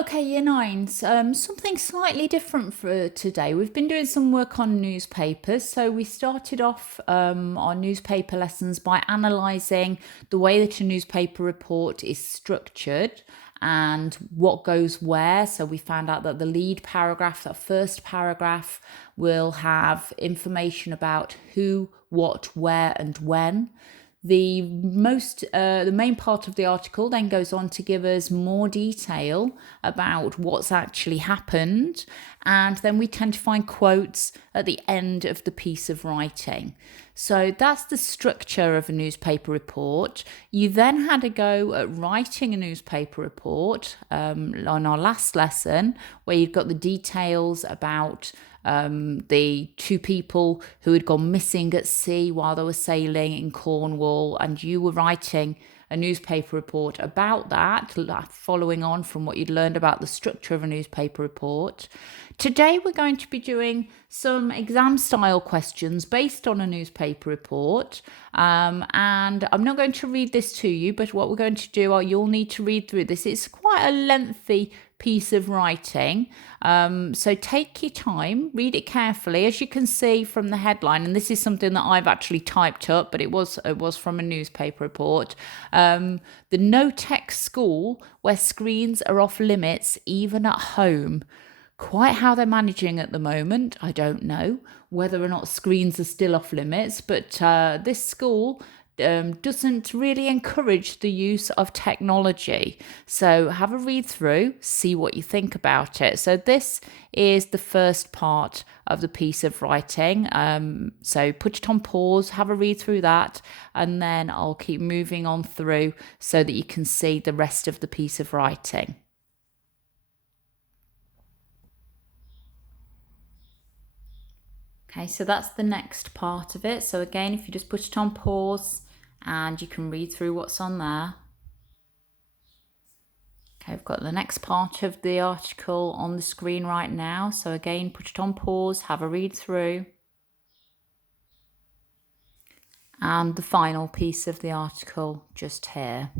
Okay, year nines. Something slightly different for today. We've been doing some work on newspapers. So we started off our newspaper lessons by analysing the way that a newspaper report is structured and what goes where. So we found out that the lead paragraph, that first paragraph, will have information about who, what, where, and when. The main part of the article then goes on to give us more detail about what's actually happened, and then we tend to find quotes at the end of the piece of writing. So that's the structure of a newspaper report. You then had a go at writing a newspaper report on our last lesson, where you've got the details about the two people who had gone missing at sea while they were sailing in Cornwall, and you were writing a newspaper report about that, following on from what you'd learned about the structure of a newspaper report. Today we're going to be doing some exam style questions based on a newspaper report, and I'm not going to read this to you, but what we're going to do, you'll need to read through this. It's quite a lengthy piece of writing, so take your time, read it carefully. As you can see from the headline, and this is something that I've actually typed up, but it was from a newspaper report, the no-tech school where screens are off limits even at home. Quite how they're managing at the moment, I don't know whether or not screens are still off limits, but this school doesn't really encourage the use of technology. So have a read through, see what you think about it. So this is the first part of the piece of writing. So put it on pause, have a read through that, and then I'll keep moving on through so that you can see the rest of the piece of writing. Okay, so that's the next part of it. So again, if you just put it on pause and you can read through what's on there. Okay, I've got the next part of the article on the screen right now. So again, put it on pause, have a read through. And the final piece of the article just here.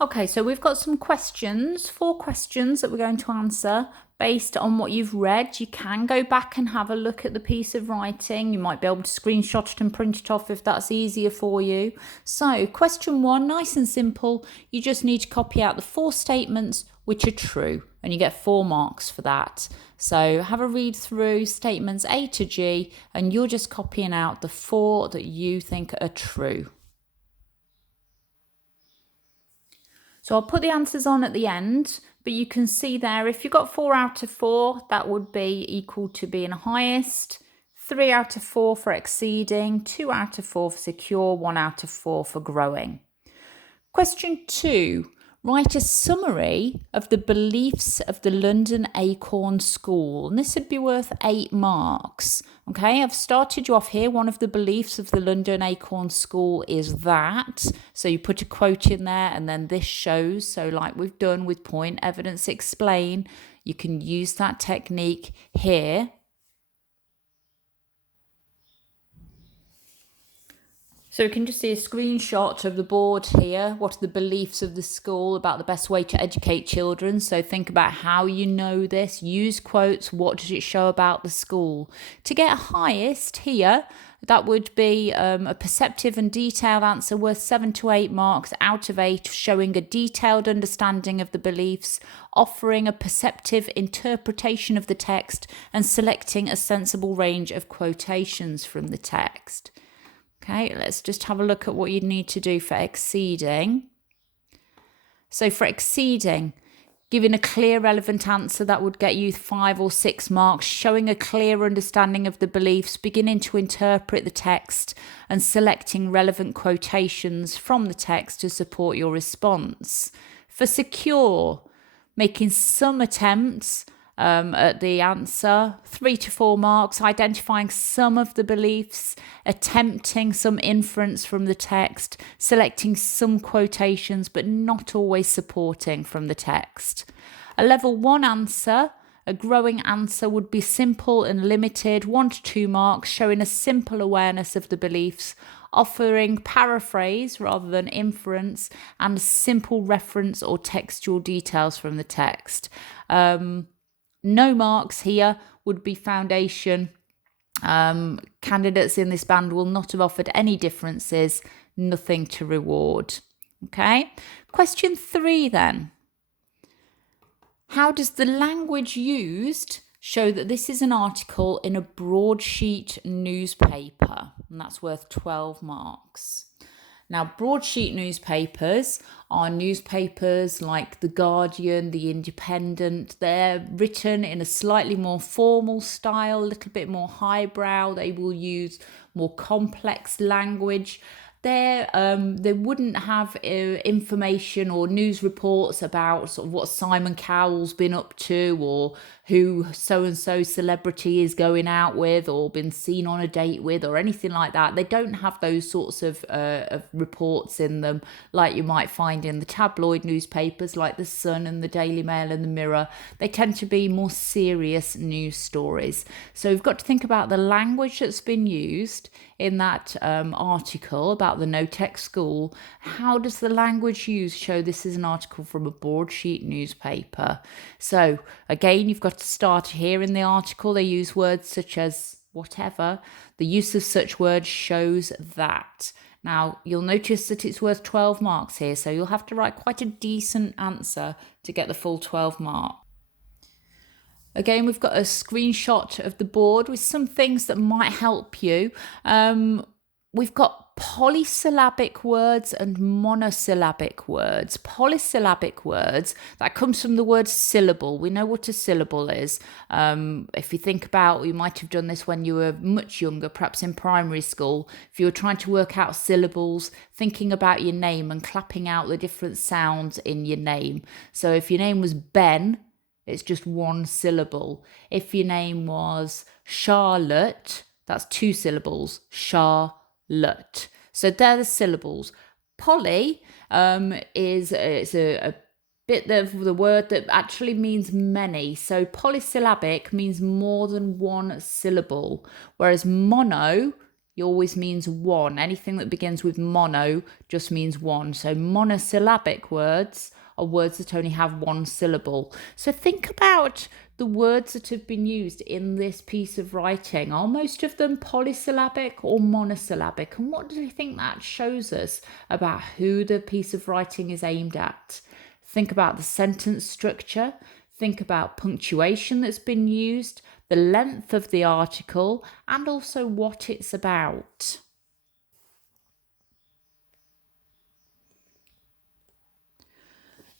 Okay, so we've got some questions, 4 questions that we're going to answer based on what you've read. You can go back and have a look at the piece of writing. You might be able to screenshot it and print it off if that's easier for you. So question 1, nice and simple. You just need to copy out the 4 statements which are true, and you get 4 marks for that. So have a read through statements A to G, and you're just copying out the 4 that you think are true. So I'll put the answers on at the end, but you can see there, if you got 4 out of 4, that would be equal to being highest, 3 out of 4 for exceeding, 2 out of 4 for secure, 1 out of 4 for growing. Question 2, write a summary of the beliefs of the London Acorn School. And this would be worth 8 marks. Okay, I've started you off here. One of the beliefs of the London Acorn School is that. So you put a quote in there, and then this shows. So like we've done with point, evidence, explain, you can use that technique here. So you can just see a screenshot of the board here. What are the beliefs of the school about the best way to educate children? So think about how you know this. Use quotes. What does it show about the school? To get highest here, that would be a perceptive and detailed answer worth 7 to 8 marks out of 8, showing a detailed understanding of the beliefs, offering a perceptive interpretation of the text, and selecting a sensible range of quotations from the text. Okay, let's just have a look at what you need to do for exceeding. So for exceeding, giving a clear, relevant answer, that would get you 5 or 6 marks, showing a clear understanding of the beliefs, beginning to interpret the text, and selecting relevant quotations from the text to support your response. For secure, making some attempts at the answer, 3 to 4 marks, identifying some of the beliefs, attempting some inference from the text, selecting some quotations, but not always supporting from the text. A level 1 answer, a growing answer, would be simple and limited, 1 to 2 marks, showing a simple awareness of the beliefs, offering paraphrase rather than inference, and simple reference or textual details from the text. No marks here would be foundation. Candidates in this band will not have offered any differences, nothing to reward. Okay, question 3 then. How does the language used show that this is an article in a broadsheet newspaper? And that's worth 12 marks. Now, broadsheet newspapers are newspapers like The Guardian, The Independent. They're written in a slightly more formal style, a little bit more highbrow. They will use more complex language. They wouldn't have information or news reports about sort of what Simon Cowell's been up to, or who so-and-so celebrity is going out with or been seen on a date with, or anything like that. They don't have those sorts of reports in them like you might find in the tabloid newspapers like The Sun and the Daily Mail and the Mirror. They tend to be more serious news stories. So we've got to think about the language that's been used in that article about the no-tech school. How does the language used show this is an article from a broadsheet newspaper? So again, you've got to start here in the article. They use words such as whatever. The use of such words shows that. Now, you'll notice that it's worth 12 marks here, so you'll have to write quite a decent answer to get the full 12 marks. Again, we've got a screenshot of the board with some things that might help you. We've got polysyllabic words and monosyllabic words. Polysyllabic words, that comes from the word syllable. We know what a syllable is. If you think about, you might have done this when you were much younger, perhaps in primary school. If you were trying to work out syllables, thinking about your name and clapping out the different sounds in your name. So if your name was Ben, it's just one syllable. If your name was Charlotte, that's 2 syllables. Charlotte. So they're the syllables. Poly is a bit of the word that actually means many. So polysyllabic means more than one syllable, whereas mono always means one. Anything that begins with mono just means one. So monosyllabic words are words that only have one syllable. So think about the words that have been used in this piece of writing. Are most of them polysyllabic or monosyllabic? And what do you think that shows us about who the piece of writing is aimed at? Think about the sentence structure. Think about punctuation that's been used, the length of the article, and also what it's about.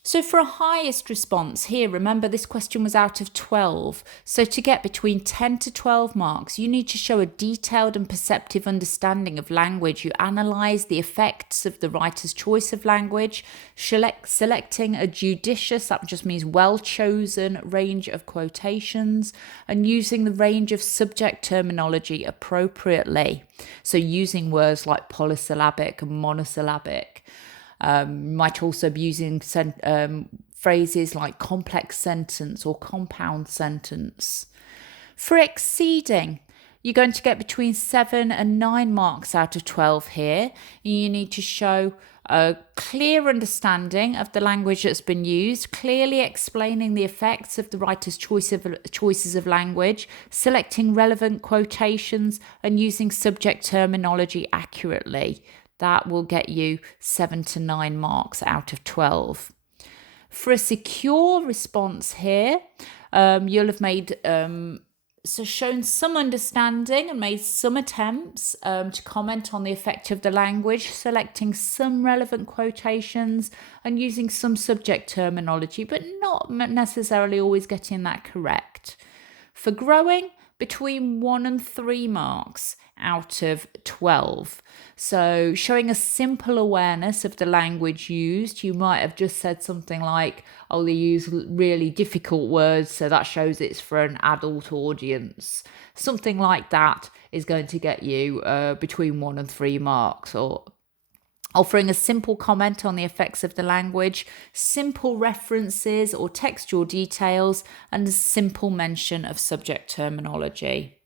So for a highest response here, remember this question was out of 12. So to get between 10 to 12 marks, you need to show a detailed and perceptive understanding of language. You analyse the effects of the writer's choice of language, selecting a judicious, that just means well-chosen, range of quotations, and using the range of subject terminology appropriately. So using words like polysyllabic and monosyllabic. Might also be using phrases like complex sentence or compound sentence. For exceeding, you're going to get between 7 and 9 marks out of 12 here. You need to show a clear understanding of the language that's been used, clearly explaining the effects of the writer's choices of language, selecting relevant quotations, and using subject terminology accurately. That will get you 7 to 9 marks out of 12. For a secure response here, you'll have made shown some understanding and made some attempts to comment on the effect of the language, selecting some relevant quotations and using some subject terminology, but not necessarily always getting that correct. For growing, between 1 and 3 marks out of 12. So showing a simple awareness of the language used, you might have just said something like, oh, they use really difficult words, so that shows it's for an adult audience. Something like that is going to get you between 1 and 3 marks. Or offering a simple comment on the effects of the language, simple references or textual details, and a simple mention of subject terminology.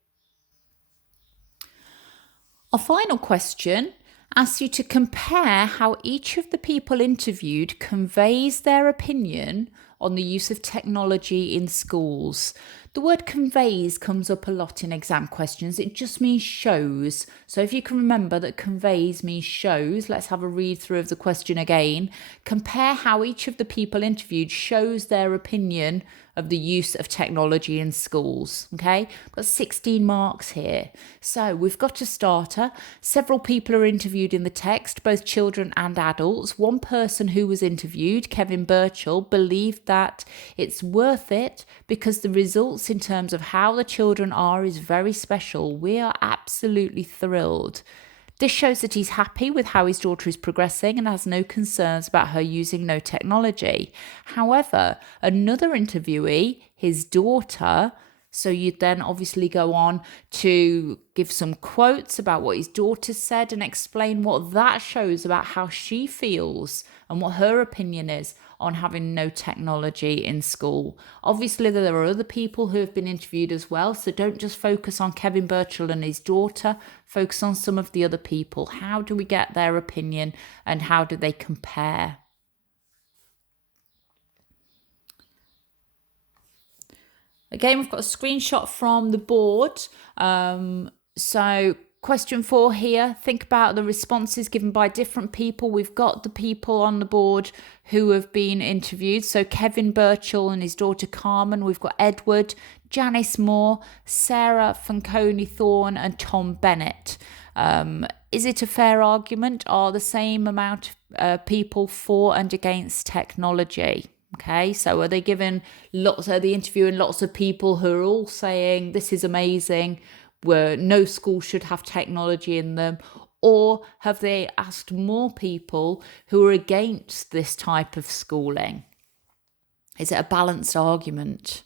Our final question asks you to compare how each of the people interviewed conveys their opinion on the use of technology in schools. The word conveys comes up a lot in exam questions. It just means shows. So if you can remember that conveys means shows, let's have a read through of the question again. Compare how each of the people interviewed shows their opinion of the use of technology in schools. Okay, we've got 16 marks here. So we've got a starter. Several people are interviewed in the text, both children and adults. One person who was interviewed, Kevin Burchell, believed that it's worth it because the results in terms of how the children are is very special. We are absolutely thrilled. This shows that he's happy with how his daughter is progressing and has no concerns about her using no technology. However, another interviewee, his daughter, so you'd then obviously go on to give some quotes about what his daughter said and explain what that shows about how she feels and what her opinion is on having no technology in school. Obviously, there are other people who have been interviewed as well, so don't just focus on Kevin Burchell and his daughter, focus on some of the other people. How do we get their opinion and how do they compare? Again, we've got a screenshot from the board. So question 4 here, think about the responses given by different people. We've got the people on the board who have been interviewed. So Kevin Burchell and his daughter Carmen. We've got Edward, Janice Moore, Sarah Fanconi Thorne and Tom Bennett. Is it a fair argument? Are the same amount of people for and against technology? Okay, so are they interviewing lots of people who are all saying this is amazing, where no school should have technology in them? Or have they asked more people who are against this type of schooling? Is it a balanced argument?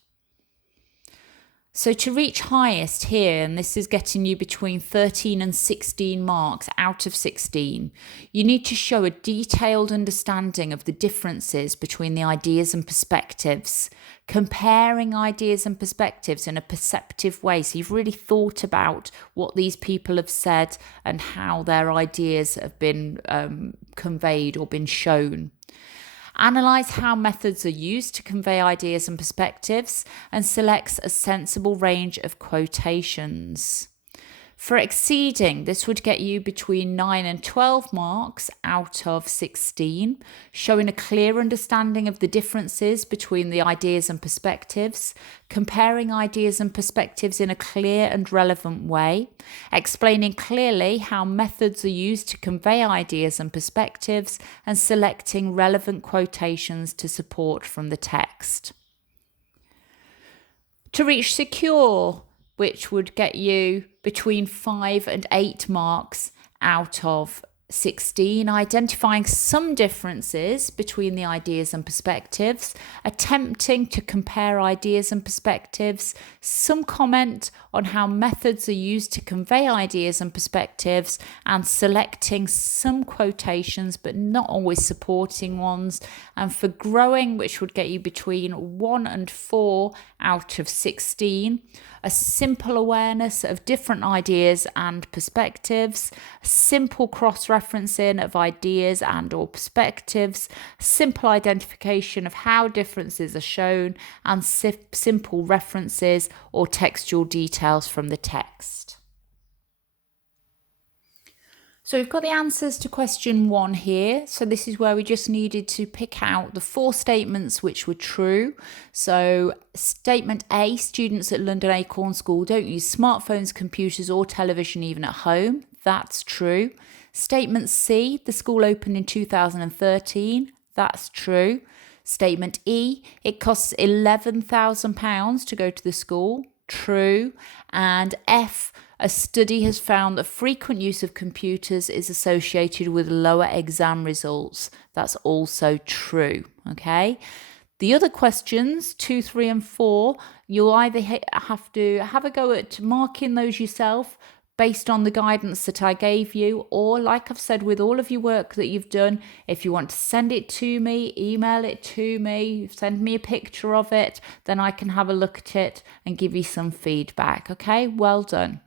So to reach highest here, and this is getting you between 13 and 16 marks out of 16, you need to show a detailed understanding of the differences between the ideas and perspectives, comparing ideas and perspectives in a perceptive way. So you've really thought about what these people have said and how their ideas have been conveyed or been shown. Analyse how methods are used to convey ideas and perspectives and selects a sensible range of quotations. For exceeding, this would get you between 9 and 12 marks out of 16, showing a clear understanding of the differences between the ideas and perspectives, comparing ideas and perspectives in a clear and relevant way, explaining clearly how methods are used to convey ideas and perspectives, and selecting relevant quotations to support from the text. To reach secure, which would get you between 5 and 8 marks out of 16, identifying some differences between the ideas and perspectives, attempting to compare ideas and perspectives, some comment on how methods are used to convey ideas and perspectives, and selecting some quotations but not always supporting ones. And for growing, which would get you between 1 and 4 out of 16, a simple awareness of different ideas and perspectives, simple cross-referencing of ideas and or perspectives, simple identification of how differences are shown, and simple references or textual details from the text. So we've got the answers to question 1 here. So this is where we just needed to pick out the 4 statements which were true. So statement A, students at London Acorn School don't use smartphones, computers or television even at home. That's true. Statement C, the school opened in 2013. That's true. Statement E, it costs £11,000 to go to the school. True. And F, a study has found that frequent use of computers is associated with lower exam results. That's also true, okay? The other questions, 2, 3 and 4, you'll either have to have a go at marking those yourself based on the guidance that I gave you, or like I've said with all of your work that you've done, if you want to send it to me, email it to me, send me a picture of it, then I can have a look at it and give you some feedback, okay? Well done.